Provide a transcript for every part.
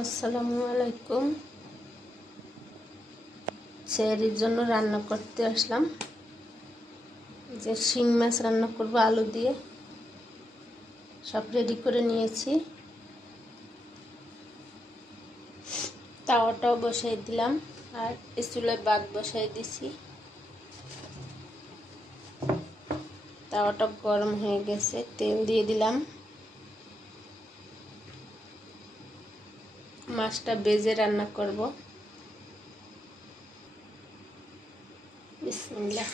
আসসালামু আলাইকুম। চেরির জন্য রান্না করতে আসলাম। যে শিং মাছ রান্না করব আলু দিয়ে। সব রেডি করে নিয়েছি। তাওয়াটাও বসাই দিলাম আর চুলায় বাদ বসাই দিছি। তাওয়াটা গরম হয়ে গেছে, তেল দিয়ে দিলাম। মাছটা বেজে রান্না করব। বিসমিল্লাহ।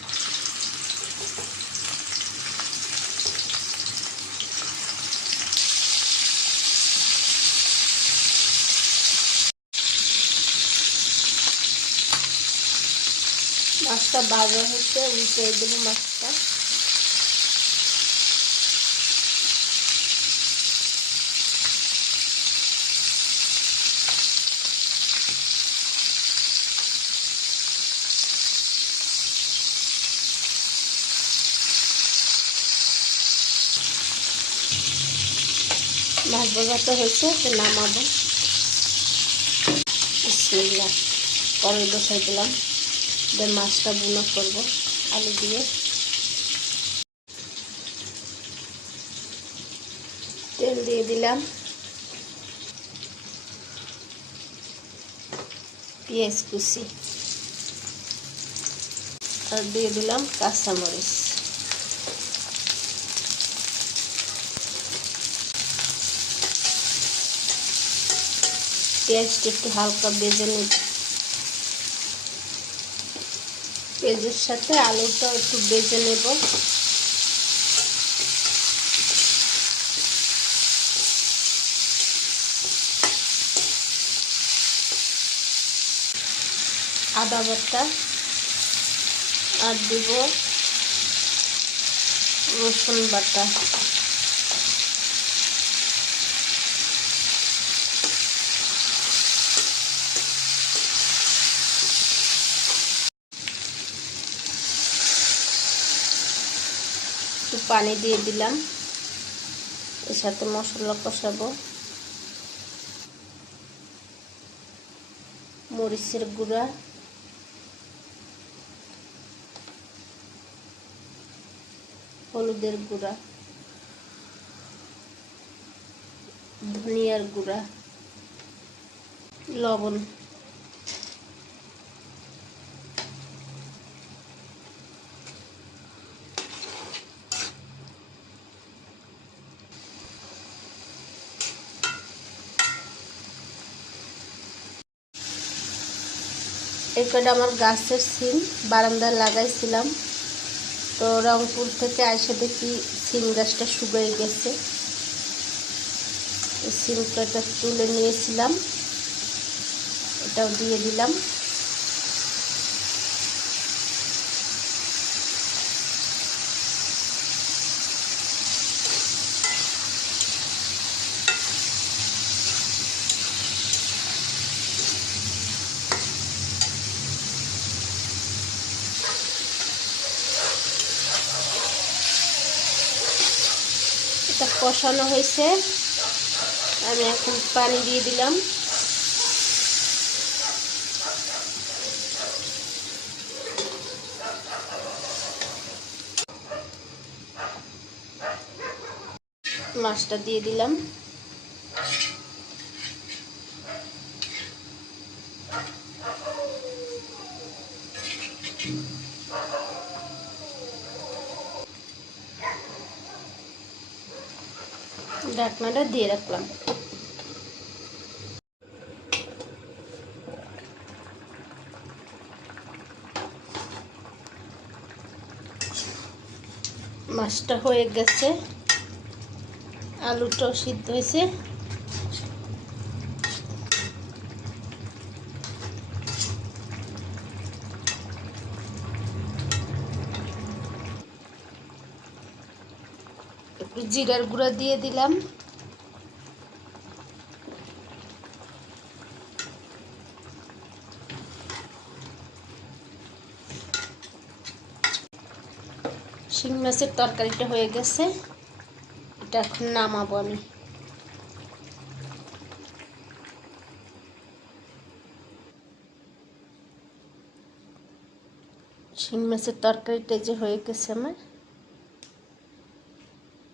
মাছটা ভাজা হচ্ছে উল্টে দেবো মাছটা। মাছ ভাজাটা হয়েছে, তো নামাবো। বিসমিল্লাহ, কড়াই বসাই দিলাম। মাছটা বুনো করব, আলু দিয়ে। তেল দিয়ে দিলাম। পেঁয়াজ কুচি। আর দিয়ে দিলাম কাঁচামরিচ। পেঁয়াজটা একটু হালকা বেজে নেব। পেঁয়াজের সাথে আলুটা একটু বেজে নেব। আদা বাটা আর দেব রসুন বাটা। পানি দিয়ে দিলাম। এর সাথে মশলা কষাবো। মরিচের গুঁড়া। হলুদের গুঁড়া। ধনিয়ার গুঁড়া। লবণ। এই কটা আমার গাছের সিম, বারান্দায় লাগাইছিলাম। তো রংপুর থেকে আসে দেখি সিম গাছটা শুকিয়ে গেছে। সিম কটা তুলে নিয়েছিলাম। এটাও দিয়ে দিলাম। এটা কষানো হয়েছে। আমি এখন পানি দিয়ে দিলাম। মাছটা দিয়ে দিলাম। ঢাকনাটা দিয়ে রাখলাম। মাছটা হয়ে গেছে। আলুটাও সিদ্ধ হয়েছে। জিরার গুঁড়া দিয়ে দিলাম। শিং মাছের তরকারিটা হয়ে গেছে। এটা এখন নামাবো আমি। শিং মাছের তরকারিটা যে হয়ে গেছে আমার।